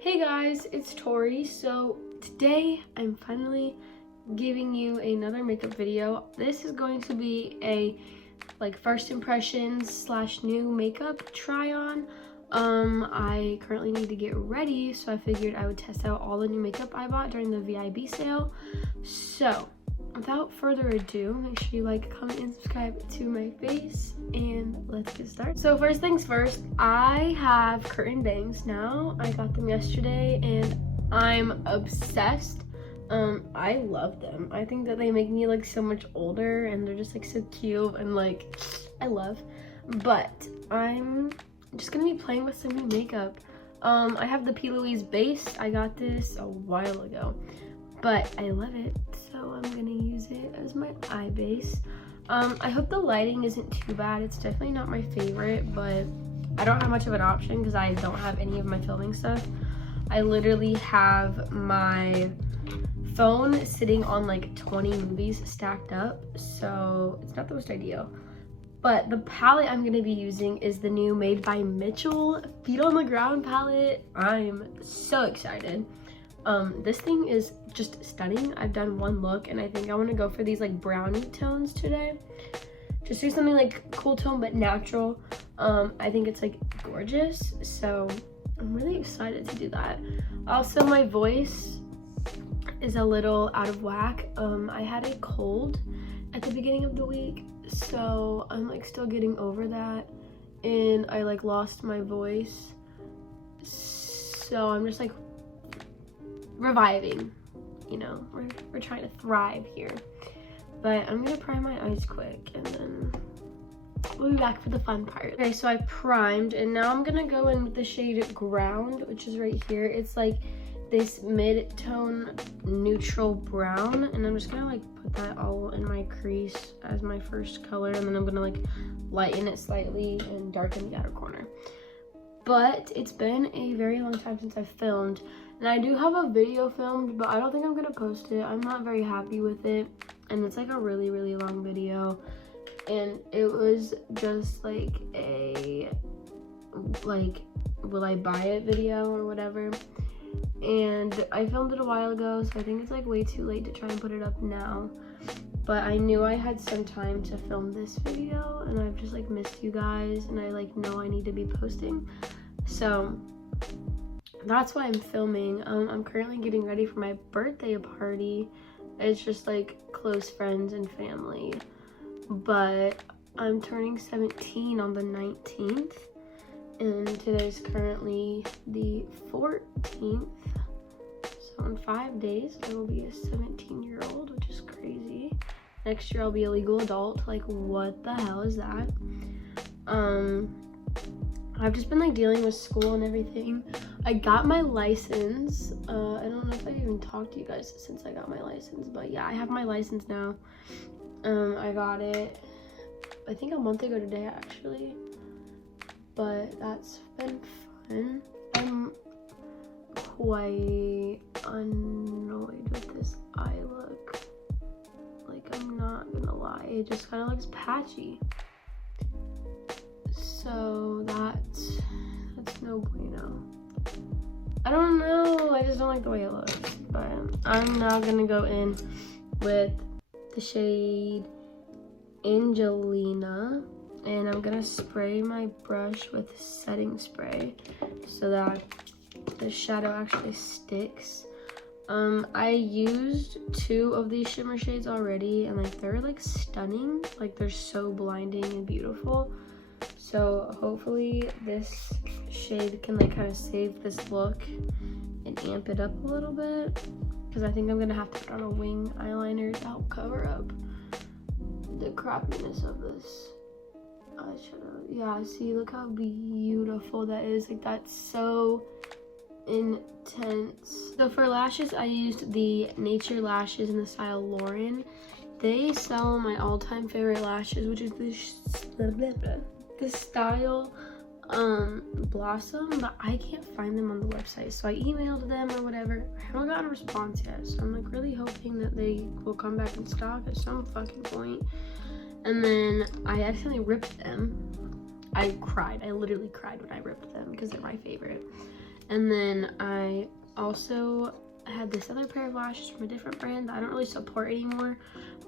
Hey guys, it's Tori. So today I'm finally giving you another makeup video. This is going to be a first impressions / new makeup try on. I currently need to get ready, so I figured I would test out all the new makeup I bought during the VIB sale. So without further ado, make sure you like, comment, and subscribe to my face, and let's get started. So first things first, I have curtain bangs now. I got them yesterday and I'm obsessed. I love them. I think that they make me look so much older and they're just so cute and I love. But I'm just gonna be playing with some new makeup. I have the P. Louise base. I got this a while ago, but I love it, so I'm gonna use it as my eye base. I hope the lighting isn't too bad. It's definitely not my favorite, but I don't have much of an option because I don't have any of my filming stuff. I literally have my phone sitting on 20 movies stacked up, so it's not the most ideal. But the palette I'm gonna be using is the new Made by Mitchell Feet on the Ground palette. I'm so excited. This thing is just stunning. I've done one look and I think I want to go for these brownie tones today. Just do something cool tone but natural. I think it's gorgeous, so I'm really excited to do that. Also, my voice is a little out of whack. I had a cold at the beginning of the week, so I'm still getting over that, and I lost my voice, so I'm just reviving, you know. We're trying to thrive here. But I'm gonna prime my eyes quick and then we'll be back for the fun part. Okay, so I primed and now I'm gonna go in with the shade Ground, which is right here. It's this mid-tone neutral brown, and I'm just gonna put that all in my crease as my first color, and then I'm gonna lighten it slightly and darken the outer corner. But it's been a very long time since I've filmed, and I do have a video filmed, but I don't think I'm gonna post it. I'm not very happy with it, and it's a really long video, and it was just a will I buy it video or whatever. And I filmed it a while ago, so I think it's way too late to try and put it up now. But I knew I had some time to film this video, and I've just missed you guys, and I know I need to be posting. So that's why I'm filming. I'm currently getting ready for my birthday party. It's just close friends and family. But I'm turning 17 on the 19th. And today's currently the 14th. So in 5 days, I will be a 17-year-old, which is crazy. Next year, I'll be a legal adult. What the hell is that? I've just been dealing with school and everything. I got my license. I don't know if I even talked to you guys since I got my license, but yeah, I have my license now. I got it, I think a month ago today, actually. But that's been fun. I'm quite annoyed with this eye look. I'm not gonna lie, it just kind of looks patchy. So that's no bueno. I don't know, I just don't like the way it looks. But I'm now gonna go in with the shade Angelina. And I'm gonna spray my brush with setting spray so that the shadow actually sticks. I used 2 of these shimmer shades already, and they're stunning. They're so blinding and beautiful. So hopefully this shade can kind of save this look and amp it up a little bit, because I think I'm gonna have to put on a wing eyeliner to help cover up the crappiness of this eyeshadow. Yeah, see, look how beautiful that is. That's so intense. So for lashes, I used the Nature Lashes in the style Lauren. They sell my all-time favorite lashes, which is the style Blossom, but I can't find them on the website, so I emailed them or whatever. I haven't gotten a response yet, so I'm really hoping that they will come back in stock at some fucking point. And then I accidentally ripped them. I cried. I literally cried when I ripped them because they're my favorite. And then I also had this other pair of lashes from a different brand that I don't really support anymore,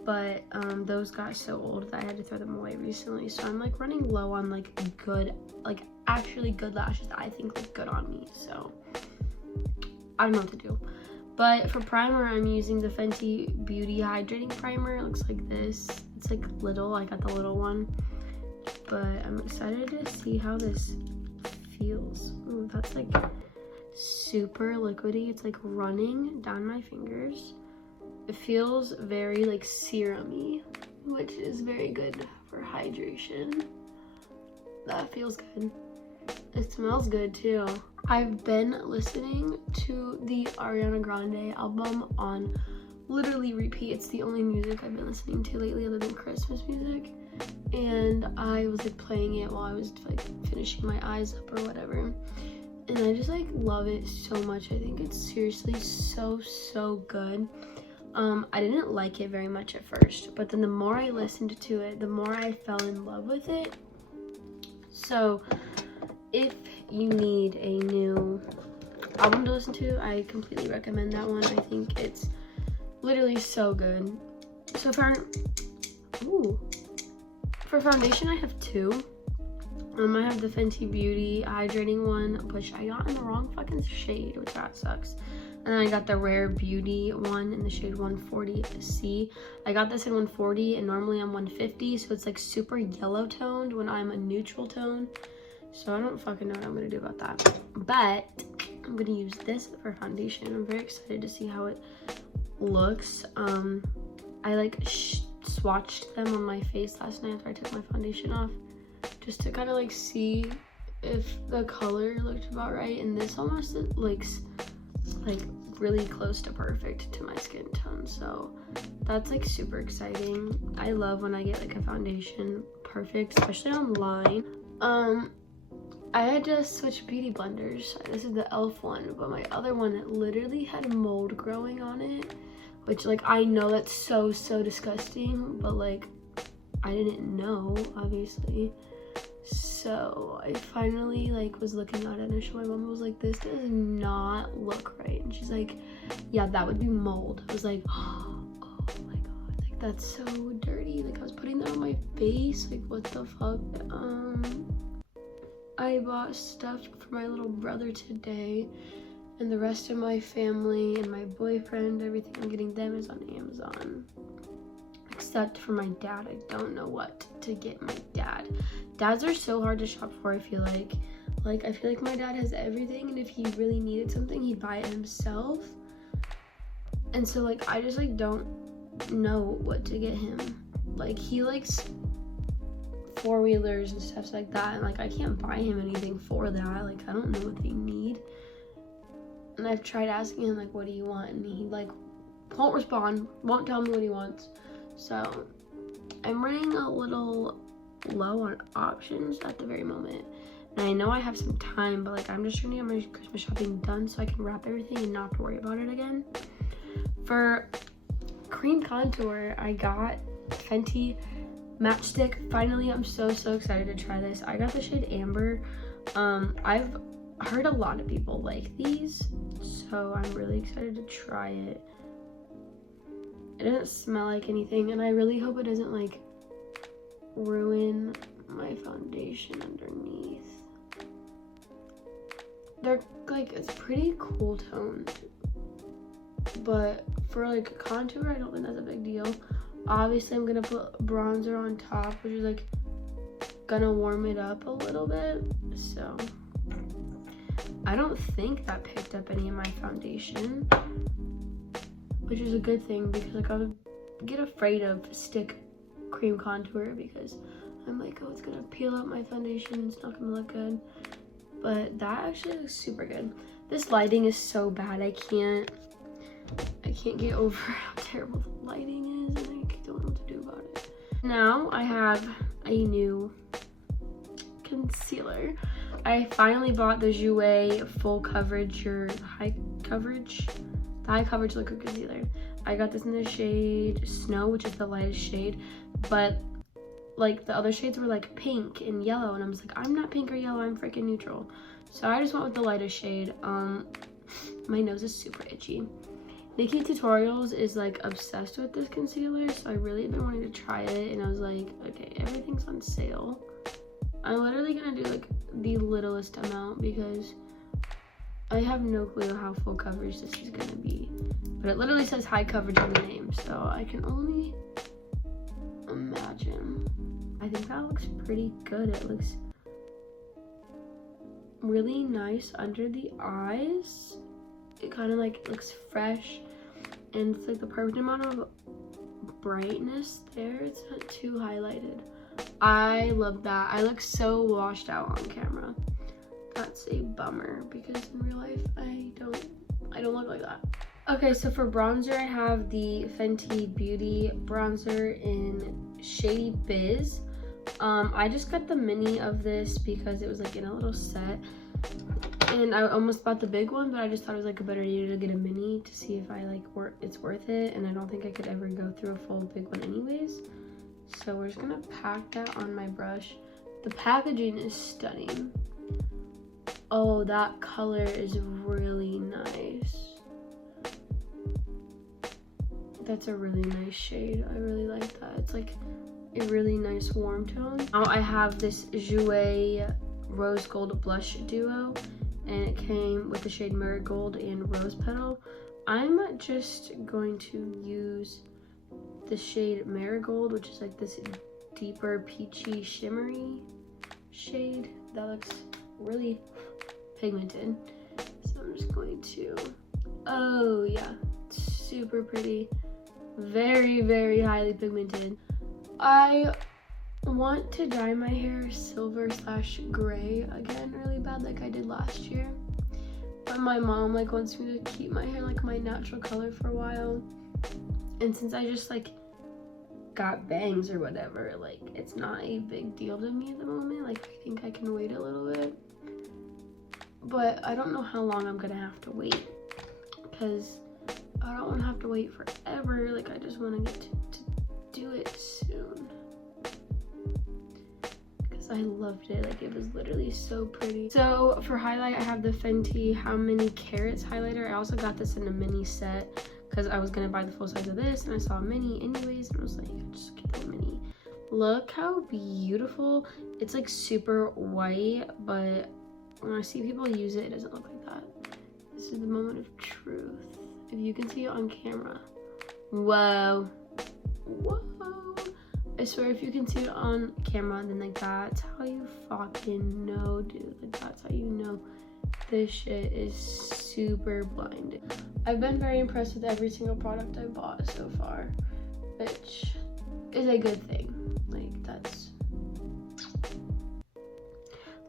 but those got so old that I had to throw them away recently. So I'm like running low on like good, like actually good lashes that I think look good on me. So I don't know what to do. But for primer, I'm using the Fenty Beauty Hydrating Primer. It looks like this. It's like little, I got the little one. But I'm excited to see how this feels. Ooh, that's like super liquidy. It's like running down my fingers. It feels very like serum-y, which is very good for hydration. That feels good. It smells good too. I've been listening to the Ariana Grande album on literally repeat. It's the only music I've been listening to lately other than Christmas music. And I was like playing it while I was like finishing my eyes up or whatever. And I just like love it so much. I think it's seriously so good. I didn't like it very much at first, but then the more I listened to it, the more I fell in love with it. So if you need a new album to listen to, I completely recommend that one. I think it's literally so good. So for foundation, I have two. I have the Fenty Beauty Hydrating one, which I got in the wrong fucking shade, which that sucks. And then I got the Rare Beauty one in the shade 140C. I got this in 140 and normally I'm 150, so it's like super yellow toned when I'm a neutral tone. So I don't fucking know what I'm gonna do about that. But I'm gonna use this for foundation. I'm very excited to see how it looks. I like swatched them on my face last night after I took my foundation off, just to kind of like see if the color looked about right. And this almost looks like really close to perfect to my skin tone, so that's like super exciting. I love when I get like a foundation perfect, especially online. I had to switch beauty blenders. This is the e.l.f. one, but my other one, it literally had mold growing on it, which like I know that's so disgusting, but like I didn't know, obviously. So I finally like was looking at it and I showed my mom. I was like, this does not look right, and she's like, yeah, that would be mold. I was like, oh my god, like that's so dirty. Like I was putting that on my face, like what the fuck. I bought stuff for my little brother today, and the rest of my family and my boyfriend, everything I'm getting them is on Amazon. Except for my dad, I don't know what to get my dad. Dads are so hard to shop for, I feel like. Like, I feel like my dad has everything, and if he really needed something, he'd buy it himself. And so, like, I just, like, don't know what to get him. Like, he likes four-wheelers and stuff like that, and, like, I can't buy him anything for that. Like, I don't know what they need. And I've tried asking him, like, what do you want? And he, like, won't respond, won't tell me what he wants. So I'm running a little low on options at the very moment, and I know I have some time, but like I'm just trying to get my Christmas shopping done so I can wrap everything and not have to worry about it again. For cream contour, I got Fenty Matchstick. Finally, I'm so excited to try this. I got the shade Amber. I've heard a lot of people like these, so I'm really excited to try it. It doesn't smell like anything, and I really hope it doesn't like ruin my foundation underneath. They're like, it's pretty cool toned, but for like contour, I don't think that's a big deal. Obviously, I'm gonna put bronzer on top, which is like gonna warm it up a little bit. So I don't think that picked up any of my foundation, which is a good thing, because like I would get afraid of stick cream contour because I'm like, oh, it's gonna peel up my foundation, it's not gonna look good. But that actually looks super good. This lighting is so bad. I can't get over how terrible the lighting is, and I don't know what to do about it. Now I have a new concealer. I finally bought the Jouer full coverage or high coverage liquid concealer. I got this in the shade Snow, which is the lightest shade, but like the other shades were like pink and yellow, and I was like, I'm not pink or yellow, I'm freaking neutral. So I just went with the lightest shade. My nose is super itchy. Nikki Tutorials is like obsessed with this concealer, so I really have been wanting to try it, and I was like, okay, everything's on sale. I'm literally gonna do like the littlest amount because I have no clue how full coverage this is gonna be. But it literally says high coverage in the name, so I can only imagine. I think that looks pretty good. It looks really nice under the eyes. It kind of like looks fresh, and it's like the perfect amount of brightness there. It's not too highlighted. I love that. I look so washed out on camera. That's a bummer because in real life I don't look like that. Okay, so for bronzer I have the Fenty Beauty bronzer in Shady Biz. I just got the mini of this because it was like in a little set, and I almost bought the big one, but I just thought it was like a better idea to get a mini to see if I like it's worth it, and I don't think I could ever go through a full big one anyways. So we're just gonna pack that on my brush. The packaging is stunning. Oh, that color is really nice. That's a really nice shade. I really like that. It's like a really nice warm tone. Now I have this Jouer Rose Gold Blush Duo, and it came with the shade Marigold and Rose Petal. I'm just going to use the shade Marigold, which is like this deeper peachy shimmery shade that looks really pigmented. So I'm just going to, oh yeah, super pretty, very, very highly pigmented. I want to dye my hair silver/gray again really bad like I did last year, but my mom like wants me to keep my hair like my natural color for a while, and since I just like got bangs or whatever, like it's not a big deal to me at the moment. Like I think I can wait a little bit, but I don't know how long I'm gonna have to wait because I don't want to have to wait forever. Like I just want to get to do it soon because I loved it. Like it was literally so pretty. So for highlight I have the Fenty How Many Carats highlighter. I also got this in a mini set because I was gonna buy the full size of this, and I saw a mini anyways, and I was like, I'll just get the mini. Look how beautiful. It's like super white, but when I see people use it, it doesn't look like that. This is the moment of truth. If you can see it on camera. Whoa. Whoa. I swear if you can see it on camera, then like that's how you fucking know, dude. Like that's how you know this shit is super blinding. I've been very impressed with every single product I've bought so far, which is a good thing. Like that's...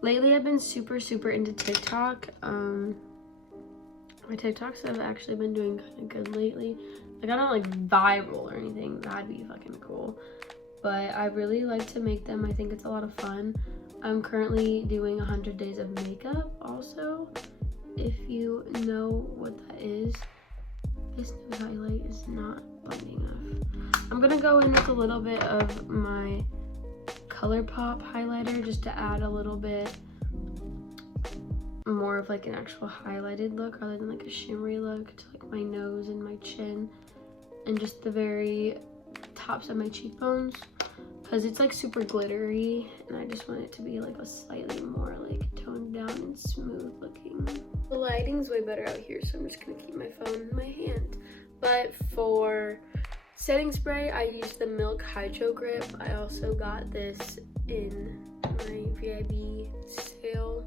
Lately I've been super into TikTok. My TikToks have actually been doing kind of good lately. Like I don't like viral or anything, that'd be fucking cool, but I really like to make them. I think it's a lot of fun. I'm currently doing 100 days of makeup also, if you know what that is. This nose highlight is not blending enough. I'm gonna go in with a little bit of my ColourPop highlighter just to add a little bit more of like an actual highlighted look rather than like a shimmery look to like my nose and my chin and just the very tops of my cheekbones, because it's like super glittery and I just want it to be like a slightly more like toned down and smooth looking. The lighting's way better out here, so I'm just gonna keep my phone in my hand. But for setting spray, I use the Milk Hydro Grip. I also got this in my VIB sale.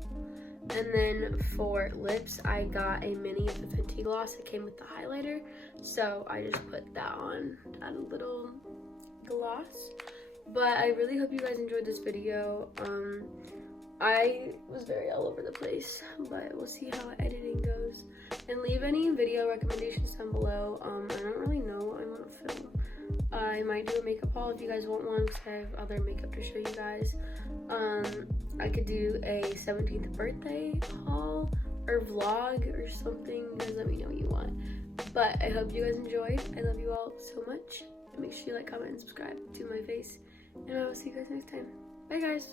And then for lips, I got a mini of the Fenty Gloss. It came with the highlighter, so I just put that on, add a little gloss. But I really hope you guys enjoyed this video. I was very all over the place, but we'll see how editing goes. And leave any video recommendations down below. I don't really know what I want to film. I might do a makeup haul if you guys want one, because I have other makeup to show you guys. I could do a 17th birthday haul or vlog or something. You guys let me know what you want. But I hope you guys enjoyed. I love you all so much. And make sure you like, comment, and subscribe to my face. And I will see you guys next time. Bye guys.